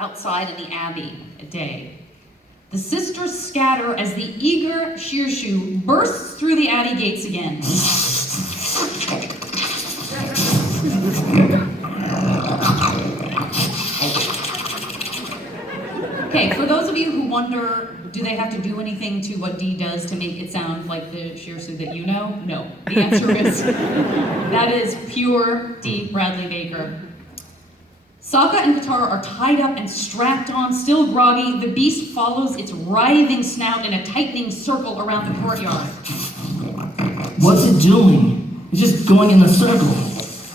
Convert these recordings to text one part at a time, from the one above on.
outside in the Abbey at day. The sisters scatter as the eager Shirshu bursts through the Abbey gates again. Okay, for those of you who wonder, do they have to do anything to what Dee does to make it sound like the Shirsu that you know? No. The answer is, that is pure Dee Bradley Baker. Sokka and Katara are tied up and strapped on, still groggy. The beast follows its writhing snout in a tightening circle around the courtyard. What's it doing? It's just going in a circle.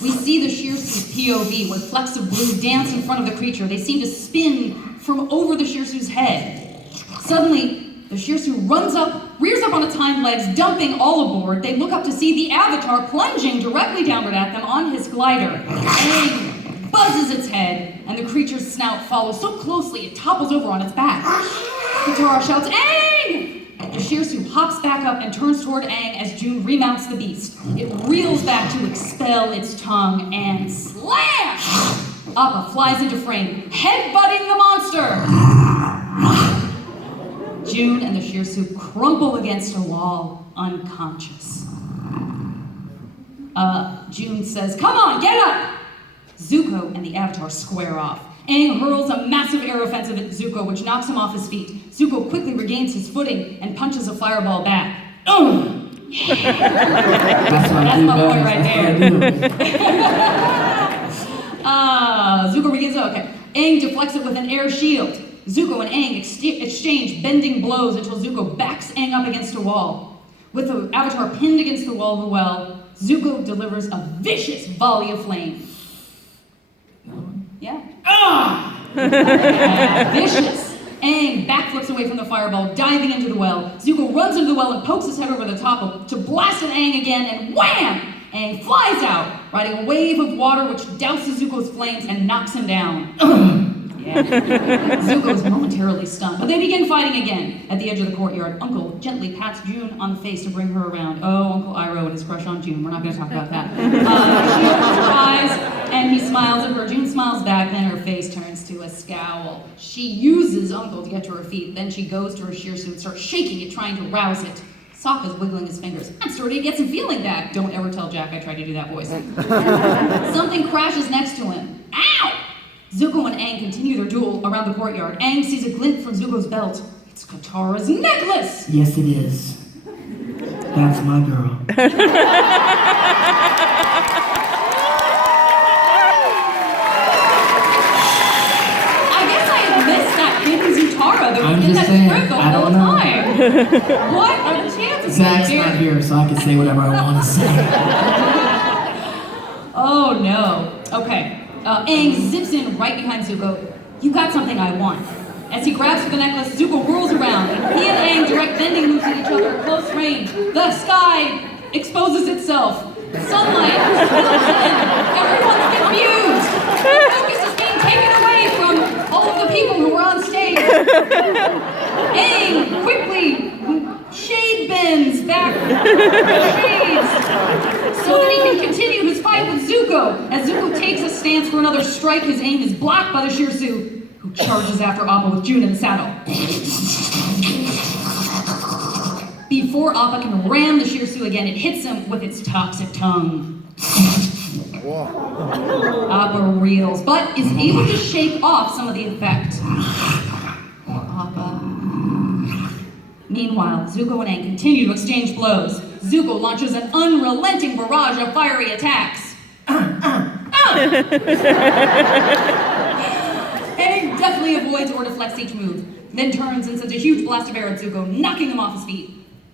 We see the Shirsu's POV, where flecks of blue dance in front of the creature. They seem to spin from over the Shirsu's head. Suddenly, the Shirsu runs up, rears up on its hind legs, dumping all aboard. They look up to see the Avatar plunging directly downward at them on his glider. Aang buzzes its head, and the creature's snout follows so closely it topples over on its back. Katara shouts, "Aang!" The Shirsu hops back up and turns toward Aang as June remounts the beast. It reels back to expel its tongue and slam! Appa flies into frame, headbutting the monster! June and the Shirsu crumple against a wall, unconscious. June says, "Come on, get up!" Zuko and the Avatar square off. Aang hurls a massive air offensive at Zuko, which knocks him off his feet. Zuko quickly regains his footing and punches a fireball back. That's my boy right there. Zuko regains it. Okay. Aang deflects it with an air shield. Zuko and Aang exchange bending blows until Zuko backs Aang up against a wall. With the Avatar pinned against the wall of the well, Zuko delivers a vicious volley of flame. Yeah. Vicious. Aang backflips away from the fireball, diving into the well. Zuko runs into the well and pokes his head over the top to blast at Aang again, and wham! Aang flies out, riding a wave of water which douses Zuko's flames and knocks him down. Yeah. Zuko is momentarily stunned, but they begin fighting again. At the edge of the courtyard, Uncle gently pats June on the face to bring her around. Oh, Uncle Iroh and his crush on June. We're not going to talk about that. She opens her eyes, and he smiles at her. June smiles back, then her face turns to a scowl. She uses Uncle to get to her feet. Then she goes to her Shirsu and starts shaking it, trying to rouse it. Sokka's wiggling his fingers. I'm starting to get some feeling back. Don't ever tell Jack I tried to do that voice. Something crashes next to him. Ow! Zuko and Aang continue their duel around the courtyard. Aang sees a glint from Zuko's belt. It's Katara's necklace! Yes, it is. That's my girl. I guess I had missed that hidden Zutara that was in that script the whole time. What are the chances? Zach's not here, so I can say whatever I want to say. Oh no. Okay. Aang zips in right behind Zuko. You got something I want. As he grabs for the necklace, Zuko whirls around, and he and Aang direct bending moves at each other at close range. The sky exposes itself. Sunlight spills in. Everyone's confused. The focus is being taken away from all of the people who were on stage. Aang quickly shade bends back shades so that he can continue his fight with Zuko. As Zuko takes a stance for another strike, his aim is blocked by the Shirsu, who charges after Appa with June in the saddle. Before Appa can ram the Shirsu again, it hits him with its toxic tongue. Appa reels, but is able to shake off some of the effect. Appa. Meanwhile, Zuko and Aang continue to exchange blows. Zuko launches an unrelenting barrage of fiery attacks. Aang deftly avoids or deflects each move, then turns and sends a huge blast of air at Zuko, knocking him off his feet.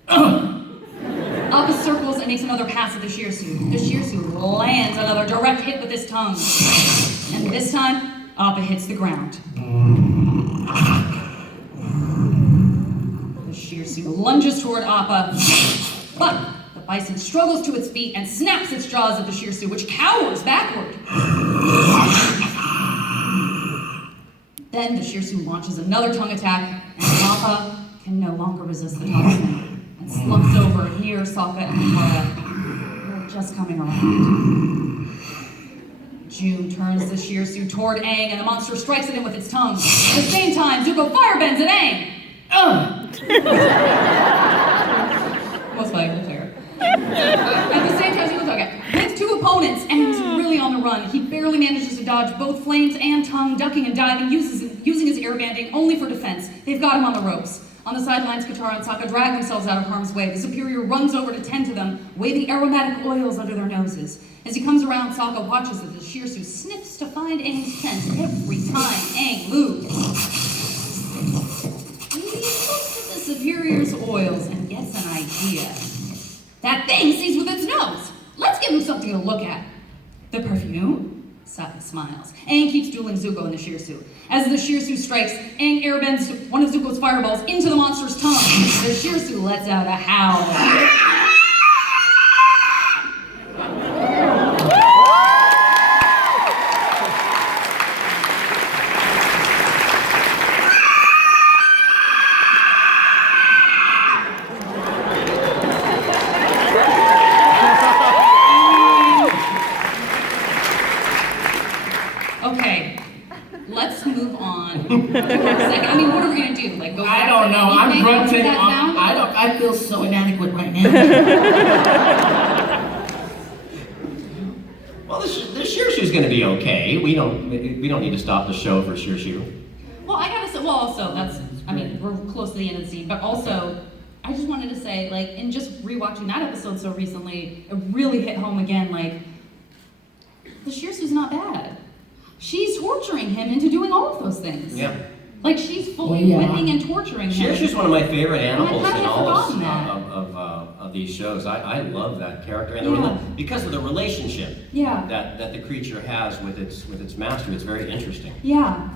Appa circles and makes another pass at the Shirsu. The Shirsu lands another direct hit with his tongue. And this time, Appa hits the ground. The Shirsu lunges toward Appa, but the bison struggles to its feet and snaps its jaws at the Shirsu, which cowers backward. Then the Shirsu launches another tongue attack, and Appa can no longer resist the toxin and slumps over. Here, Sokka and Katara are just coming around. June turns the Shirsu toward Aang, and the monster strikes at him with its tongue. At the same time, Zuko firebends at Aang. Most valuable player. At the same time, Zuko's okay. With two opponents, Aang's really on the run. He barely manages to dodge both flames and tongue, ducking and diving, using his airbanding only for defense. They've got him on the ropes. On the sidelines, Katara and Sokka drag themselves out of harm's way. The Superior runs over to tend to them, waving aromatic oils under their noses. As he comes around, Sokka watches as the Shirsu sniffs to find Aang's tent every time Aang moves. He looks at the Superior's oils and gets an idea. That thing sees with its nose. Let's give him something to look at. The perfume? Sokka smiles. Aang keeps dueling Zuko and the Shirsu. As the Shirsu strikes, Aang airbends one of Zuko's fireballs into the monster's tongue. The Shirsu lets out a howl. Okay, let's move on. For a second. I mean, what are we gonna do? Like, go back I don't to know. the I'm evening after grunting. that sound? I feel so inadequate right now. Well, the Shirshu's going to be okay. We don't need to stop the show for Shirshu. Well, I gotta say, well, also, I mean, we're close to the end of the scene, but also, I just wanted to say, like, in just rewatching that episode so recently, it really hit home again, like, the Shirsu's not bad. She's torturing him into doing all of those things. Yeah. Like, she's fully Yeah. whipping and torturing him. Shirshu's one of my favorite animals How in have you all forgotten that? of these shows. I love that character, and Yeah. because of the relationship Yeah. that the creature has with its master, it's very interesting. Yeah.